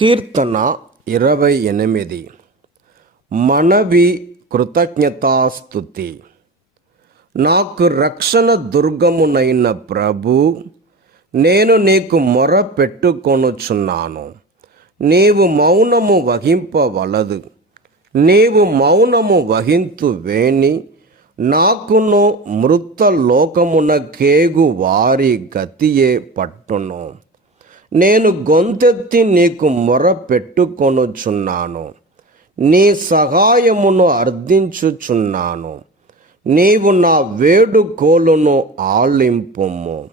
కీర్తన 28. మనవి కృతజ్ఞతాస్తుతి. నాకు రక్షణ దుర్గమునైన ప్రభు, నేను నీకు మొర పెట్టుకొనుచున్నాను. నీవు మౌనము వహింపవలదు. నీవు మౌనము వహింతువేని నాకును మృత లోకమున కేగు వారి గతియే పట్టును. నేను గొంతెత్తి నీకు మొర పెట్టుకొనుచున్నాను. నీ సహాయమును అర్థించుచున్నాను. నీవు నా వేడుకోలును ఆలింపుము.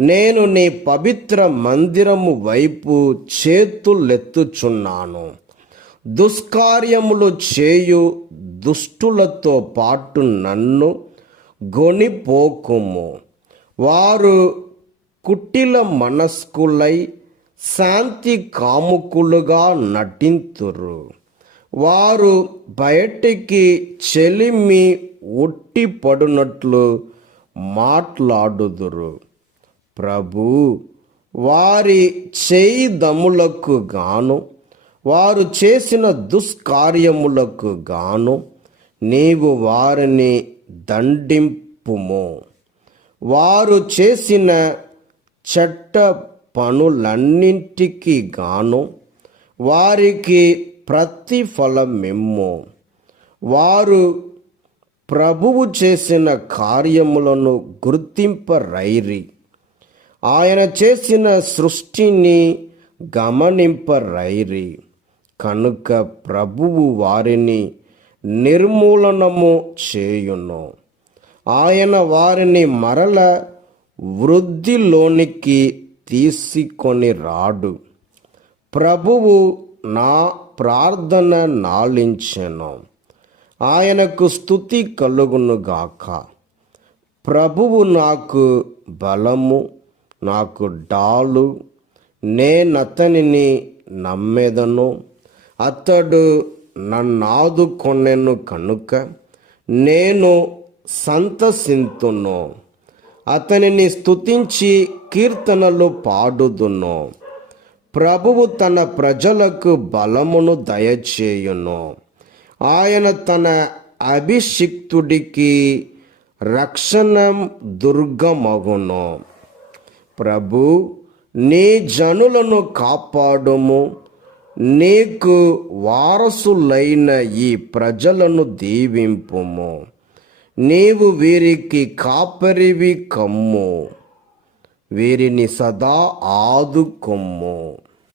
నేను నీ పవిత్ర మందిరము వైపు చేతులెత్తుచున్నాను. దుష్కార్యములు చేయు దుష్టులతో పాటు నన్ను గొనిపోకుము. వారు కుటిల మనస్కులై శాంతి కాముకులుగా నటింతురు. వారు బయటికి చెలిమి ఉట్టిపడునట్లు మాట్లాడుదురు. ప్రభు, వారి చేయిదములకు గాను వారు చేసిన దుష్కార్యములకు గాను నీవు వారిని దండింపుము. వారు చేసిన చెడ్డ పనులన్నింటికి గాను వారికి ప్రతిఫలమిమ్ము. వారు ప్రభువు చేసిన కార్యములను గుర్తింపరైరి. ఆయన చేసిన సృష్టిని గమనింపరైరి. కనుక ప్రభువు వారిని నిర్మూలనము చేయును. ఆయన వారిని మరల వృద్ధిలోనికి తీసుకొని రాడు. ప్రభువు నా ప్రార్థన నాలించెను. ఆయనకు స్తుతి కలుగునుగాక. ప్రభువు నాకు బలము, నాకు డాలు. నేనతనిని నమ్మెదను. అతడు నన్నాదుకొనెను కనుక నేను సంతసింతును. అతనిని స్తుతించి కీర్తనలు పాడుదును. ప్రభువు తన ప్రజలకు బలమును దయచేయును. ఆయన తన అభిషిక్తుడికి రక్షణ దుర్గమగును. ప్రభు, నీ జనులను కాపాడుము. నీకు వారసులైన ఈ ప్రజలను దీవింపుము. నీవు వీరికి కాపరివి కమ్ము. వీరిని సదా ఆదుకొమ్ము.